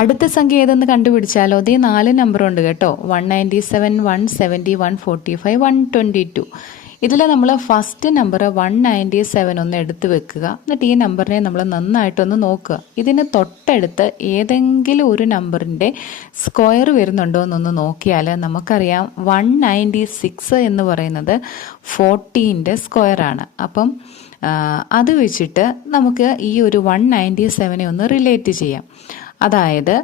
അടുത്ത സംഖ്യ ഏതെന്ന് കണ്ടുപിടിച്ചാലോ? അതേ 4 നമ്പറുണ്ട് കേട്ടോ. 197, 170, 145, 122. ഇതിൽ നമ്മൾ ഫസ്റ്റ് നമ്പർ 197 ഒന്ന് എടുത്ത് വെക്കുക. എന്നിട്ട് ഈ നമ്പറിനെ നമ്മൾ നന്നായിട്ടൊന്ന് നോക്കുക. ഇതിന് തൊട്ടടുത്ത് ഏതെങ്കിലും ഒരു നമ്പറിൻ്റെ സ്ക്വയർ വരുന്നുണ്ടോ എന്നൊന്ന് നോക്കിയാൽ നമുക്കറിയാം 196 എന്ന് പറയുന്നത് 40ൻ്റെ സ്ക്വയറാണ്. അപ്പം അത് വെച്ചിട്ട് നമുക്ക് ഈ ഒരു 197 ഒന്ന് റിലേറ്റ് ചെയ്യാം. അതായത്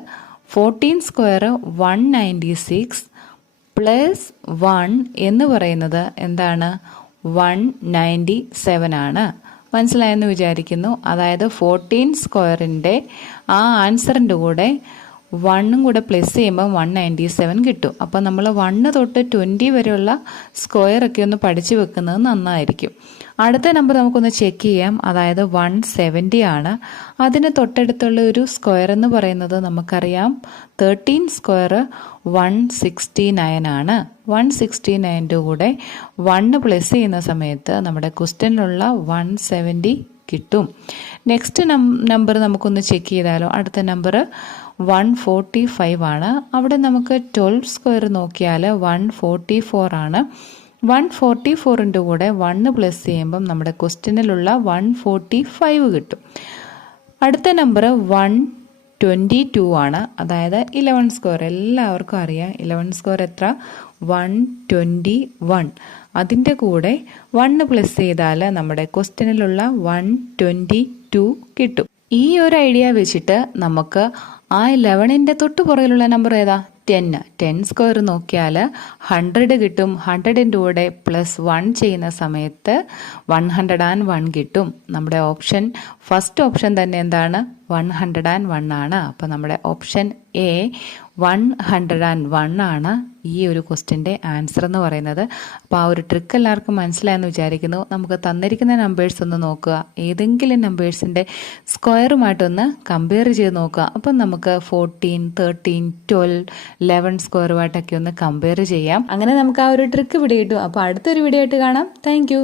14 സ്ക്വയർ 196 പ്ലസ് 1 എന്ന് പറയുന്നത് എന്താണ്? 197 ആണ്. മനസ്സിലായെന്ന് വിചാരിക്കുന്നു. അതായത് 14 സ്ക്വയറിൻ്റെ ആ ആൻസറിൻ്റെ കൂടെ 1 കൂടെ പ്ലസ് ചെയ്യുമ്പോൾ 197 കിട്ടും. അപ്പോൾ നമ്മൾ 1 തൊട്ട് 20 വരെയുള്ള സ്ക്വയറൊക്കെ ഒന്ന് പഠിച്ചു വെക്കുന്നത് നന്നായിരിക്കും. അടുത്ത നമ്പർ നമുക്കൊന്ന് ചെക്ക് ചെയ്യാം. അതായത് 170 ആണ്. അതിന് തൊട്ടടുത്തുള്ള ഒരു സ്ക്വയർ എന്ന് പറയുന്നത് നമുക്കറിയാം 13 സ്ക്വയർ 169 ആണ്. 169ൻ്റെ കൂടെ 1 പ്ലസ് ചെയ്യുന്ന സമയത്ത് നമ്മുടെ ക്വസ്റ്റ്യനിലുള്ള 170 കിട്ടും. നെക്സ്റ്റ് നമ്പർ നമുക്കൊന്ന് ചെക്ക് ചെയ്താലോ? അടുത്ത നമ്പർ 145 ആണ്. അവിടെ നമുക്ക് 12 സ്ക്വയർ നോക്കിയാൽ 144 ആണ്. 144ൻ്റെ കൂടെ 1 പ്ലസ് ചെയ്യുമ്പം നമ്മുടെ ക്വസ്റ്റ്യനിലുള്ള 145 കിട്ടും. അടുത്ത നമ്പർ 122 ആണ്. അതായത് 11 സ്ക്വയർ. എല്ലാവർക്കും അറിയാം 11 സ്ക്വയർ എത്ര? 121. അതിൻ്റെ കൂടെ 1 പ്ലസ് ചെയ്താൽ നമ്മുടെ ക്വസ്റ്റ്യനിലുള്ള 122 കിട്ടും. ഈ ഒരു ഐഡിയ വെച്ചിട്ട് നമുക്ക് ആ 11ൻ്റെ തൊട്ട് പുറകിലുള്ള നമ്പർ ഏതാ? 10 സ്ക്വയർ നോക്കിയാൽ 100 കിട്ടും. 100ൻ്റെ കൂടെ പ്ലസ് 1 ചെയ്യുന്ന സമയത്ത് 101 കിട്ടും. നമ്മുടെ ഓപ്ഷൻ ഫസ്റ്റ് ഓപ്ഷൻ തന്നെ എന്താണ്? 101 ആണ്. അപ്പോൾ നമ്മുടെ ഓപ്ഷൻ എ 101 ആണ് ഈ ഒരു ക്വസ്റ്റ്യൻ്റെ ആൻസർ എന്ന് പറയുന്നത്. അപ്പോൾ ആ ഒരു ട്രിക്ക് എല്ലാവർക്കും മനസ്സിലായെന്ന് വിചാരിക്കുന്നു. നമുക്ക് തന്നിരിക്കുന്ന നമ്പേഴ്സ് ഒന്ന് നോക്കുക. ഏതെങ്കിലും നമ്പേഴ്സിൻ്റെ സ്ക്വയറുമായിട്ടൊന്ന് കമ്പയർ ചെയ്ത് നോക്കുക. അപ്പം നമുക്ക് 14, 13, 12, 11 സ്ക്വയറുമായിട്ടൊക്കെ ഒന്ന് കമ്പയർ ചെയ്യാം. അങ്ങനെ നമുക്ക് ആ ഒരു ട്രിക്ക് പിടികിട്ടും. അപ്പോൾ അടുത്തൊരു വീഡിയോ ആയിട്ട് കാണാം. താങ്ക്